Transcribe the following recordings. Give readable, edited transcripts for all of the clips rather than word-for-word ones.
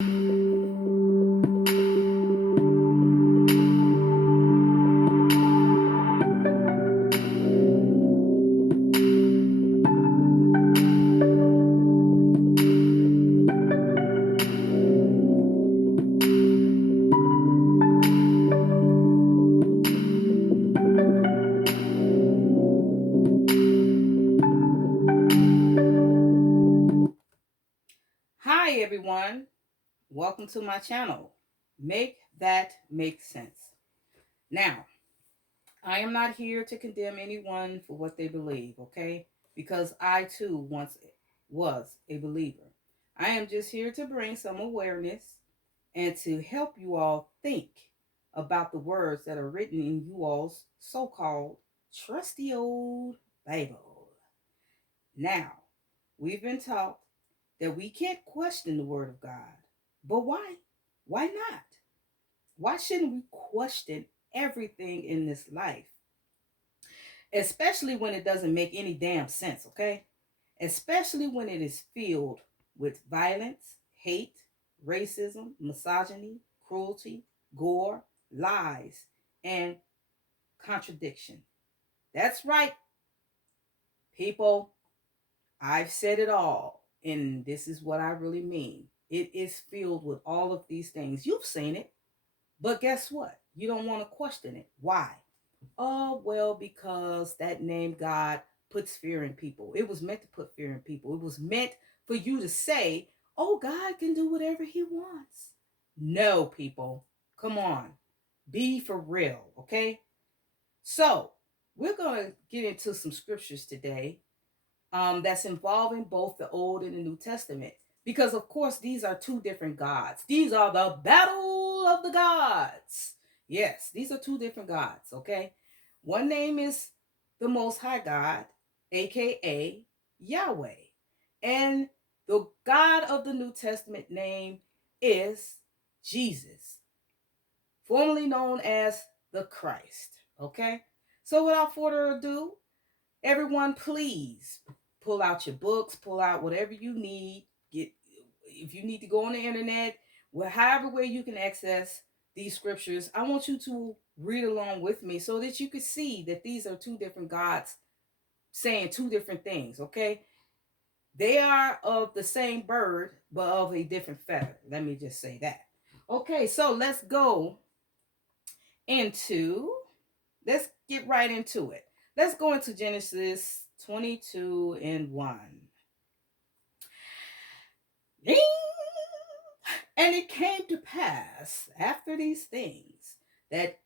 Hi everyone, welcome to my channel. Make that make sense. Now, I am not here to condemn anyone for what they believe, okay? Because I too once was a believer. I am just here to bring some awareness and to help you all think about the words that are written in you all's so-called trusty old Bible. Now, we've been taught that we can't question the word of God. But why? Why not? Why shouldn't we question everything in this life? Especially when it doesn't make any damn sense, okay? Especially when it is filled with violence, hate, racism, misogyny, cruelty, gore, lies, and contradiction. That's right, people. I've said it all, and this is what I really mean. It is filled with all of these things. You've seen it, but guess what? You don't want to question it. Why? Oh, well, because that name God puts fear in people. It was meant to put fear in people. It was meant for you to say, oh, God can do whatever he wants. No, people. Come on. Be for real, okay? So, we're going to get into some scriptures today that's involving both the Old and the New Testament. Because, of course, these are two different gods. These are the battle of the gods. Yes, these are two different gods, okay? One name is the Most High God, aka Yahweh. And the God of the New Testament name is Jesus, formerly known as the Christ, okay? So, without further ado, everyone, please pull out your books, pull out whatever you need. Get if you need to go on the internet, well, however way you can access these scriptures, I want you to read along with me so that you can see that these are two different gods saying two different things, okay? They are of the same bird, but of a different feather. Let me just say that. Okay, so into let's get right into it. Let's go into Genesis 22 and 1. Ding! And it came to pass after these things that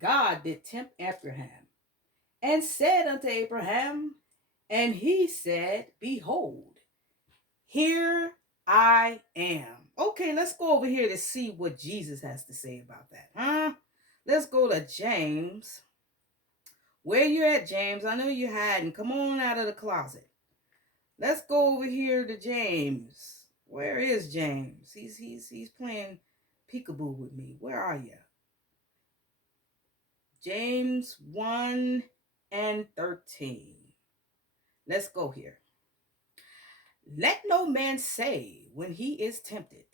God did tempt Abraham and said unto Abraham, and he said, behold, here I am. Okay, let's go over here to see what Jesus has to say about that, huh? Let's go to James. Where you at, James? I know you're hiding. Come on out of the closet. Let's go over here to James. Where is James? He's playing peekaboo with me. Where are you? James 1 and 13. Let's go here. Let no man say when he is tempted.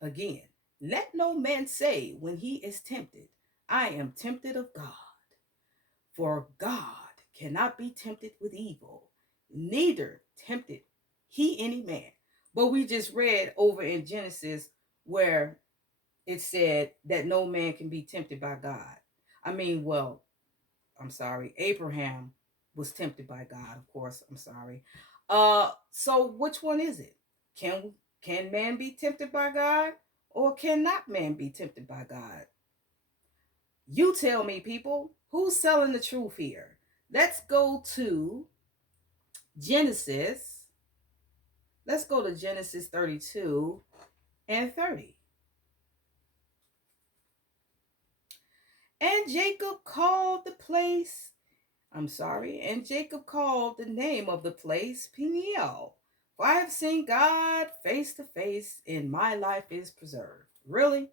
Again, let no man say when he is tempted, I am tempted of God. For God cannot be tempted with evil, neither tempted he any man. But we just read over in Genesis where it said that no man can be tempted by God. I mean, well, I'm sorry, Abraham was tempted by God, of course. I'm sorry. So which one is it? Can man be tempted by God, or cannot man be tempted by God? You tell me, people, who's telling the truth here? Let's go to Genesis. Let's go to Genesis 32 and 30. And Jacob called the place, and Jacob called the name of the place Peniel. For I have seen God face to face, and my life is preserved. Really?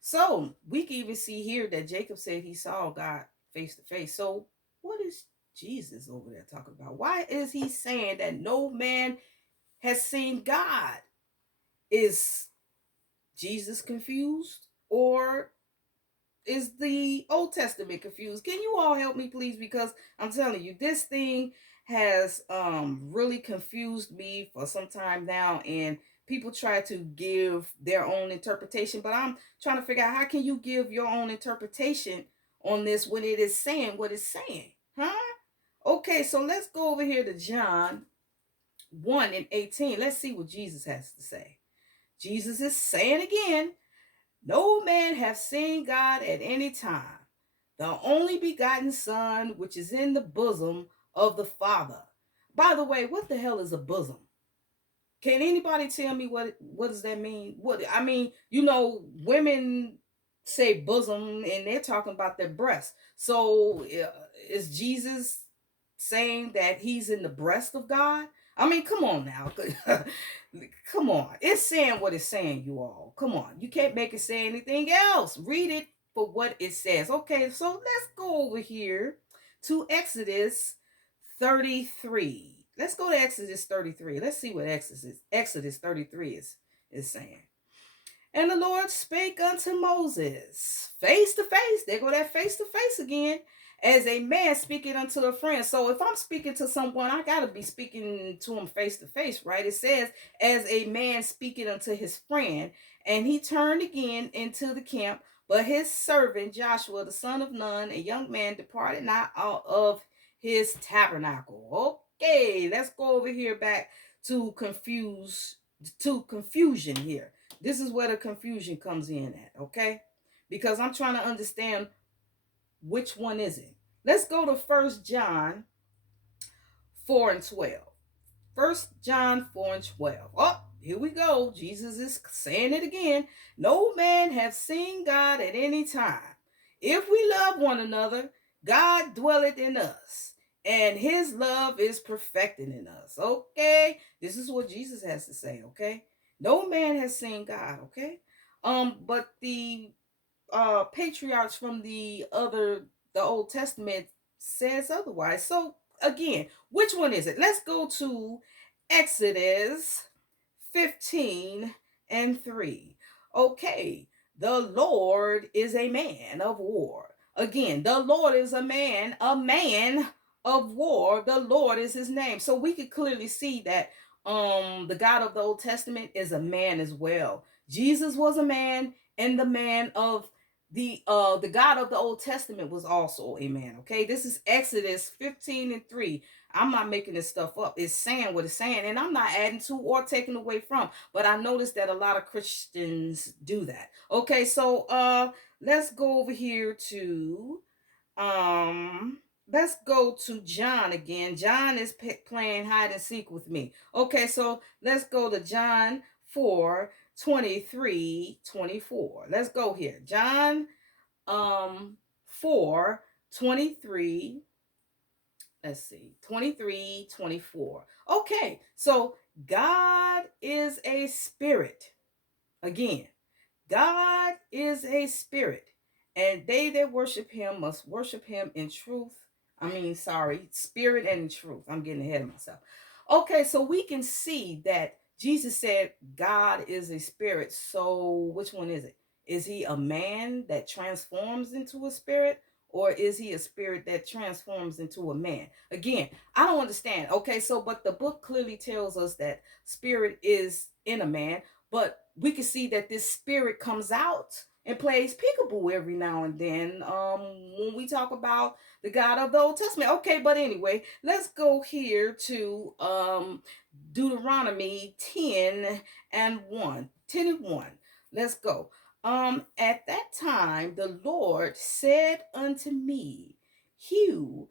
So we can even see here that Jacob said he saw God face to face. So what is Jesus over there talking about? Why is he saying that no man has seen God? Is Jesus confused, or is the Old Testament confused? Can you all help me, please? Because I'm telling you, this thing has really confused me for some time now, and people try to give their own interpretation, but I'm trying to figure out, how can you give your own interpretation on this when it is saying what it's saying? Huh? Okay, so let's go over here to John 1 and 18. Let's see what Jesus has to say. Jesus is saying again, no man hath seen God at any time. The only begotten Son, which is in the bosom of the Father. By the way, what the hell is a bosom? Can anybody tell me what does that mean? What I mean, women say bosom and they're talking about their breast. So is Jesus saying that he's in the breast of God? I mean, come on now. Come on. It's saying what it's saying, you all. Come on. You can't make it say anything else. Read it for what it says. Okay, so let's go over here to Exodus 33. Let's go to Exodus 33. Let's see what Exodus 33 is saying. And the Lord spake unto Moses face to face. There go that face to face again. As a man speaking unto a friend. So if I'm speaking to someone, I got to be speaking to him face to face, right? It says, as a man speaking unto his friend. And he turned again into the camp. But his servant Joshua, the son of Nun, a young man, departed not out of his tabernacle. Okay, let's go over here back to confusion here. This is where the confusion comes in at, okay? Because I'm trying to understand which one is it. Let's go to 1 John 4 and 12. 1 John 4 and 12. Oh, here we go. Jesus is saying it again. No man hath seen God at any time. If we love one another, God dwelleth in us, and his love is perfected in us. Okay? This is what Jesus has to say, okay? No man has seen God, okay? But the patriarchs from the Old Testament says otherwise. So again, which one is it? Let's go to Exodus 15 and 3. Okay, the Lord is a man of war. Again, the Lord is a man of war. The Lord is his name. So we could clearly see that the God of the Old Testament is a man as well. Jesus was a man, and the God of the Old Testament was also a man. Okay, this is Exodus 15 and 3. I'm not making this stuff up. It's saying what it's saying, and I'm not adding to or taking away from. But I noticed that a lot of Christians do that. Okay, so let's go over here to let's go to John again. John is playing hide and seek with me. Okay, so let's go to John 4 23 24. Let's go here. John 4 23. Let's see, 23 24. Okay, so God is a spirit. Again, God is a spirit, and they that worship him must worship him in truth. Spirit and in truth. I'm getting ahead of myself. Okay, so we can see that Jesus said God is a spirit. So which one is it? Is he a man that transforms into a spirit? Or is he a spirit that transforms into a man? Again, I don't understand. Okay, so but the book clearly tells us that spirit is in a man, but we can see that this spirit comes out and plays peekaboo every now and then when we talk about the God of the Old Testament. Okay, but anyway, let's go here to Deuteronomy 10 and 1. 10 and 1. Let's go. At that time the Lord said unto me, hew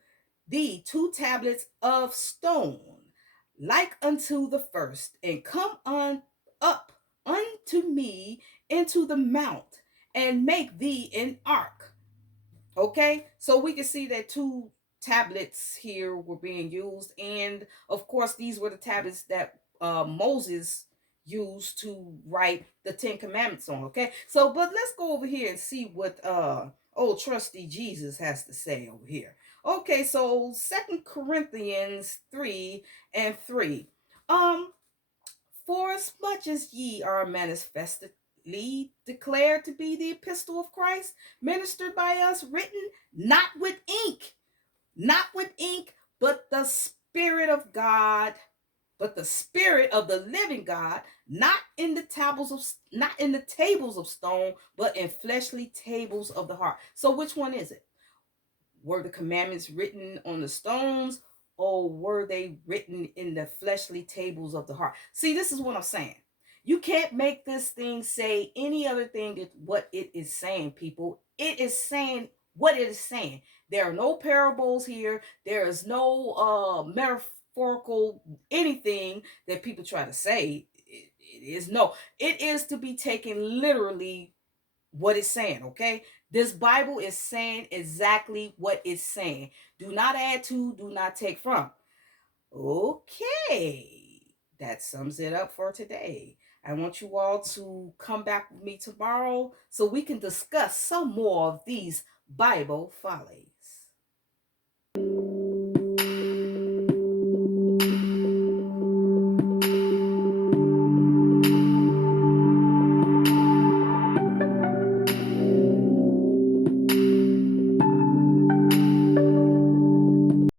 thee 2 tablets of stone like unto the first, and come on up unto me into the mount, and make thee an ark. Okay, so we can see that 2 tablets here were being used, and of course these were the tablets that Moses used to write the 10 commandments on. Okay, so but let's go over here and see what old trusty Jesus has to say over here. Okay, so 2 Corinthians 3 and 3. For as much as ye are manifested declared to be the epistle of Christ, ministered by us, written not with ink, not with ink, but the Spirit of God, but the Spirit of the living God, not in the tables of stone, but in fleshly tables of the heart. So which one is it? Were the commandments written on the stones, or were they written in the fleshly tables of the heart? See, this is what I'm saying. You can't make this thing say any other thing than what it is saying, people. It is saying what it is saying. There are no parables here. There is no metaphorical anything that people try to say. It is no. It is to be taken literally what it's saying, okay? This Bible is saying exactly what it's saying. Do not add to, do not take from. Okay, that sums it up for today. I want you all to come back with me tomorrow so we can discuss some more of these Bible follies.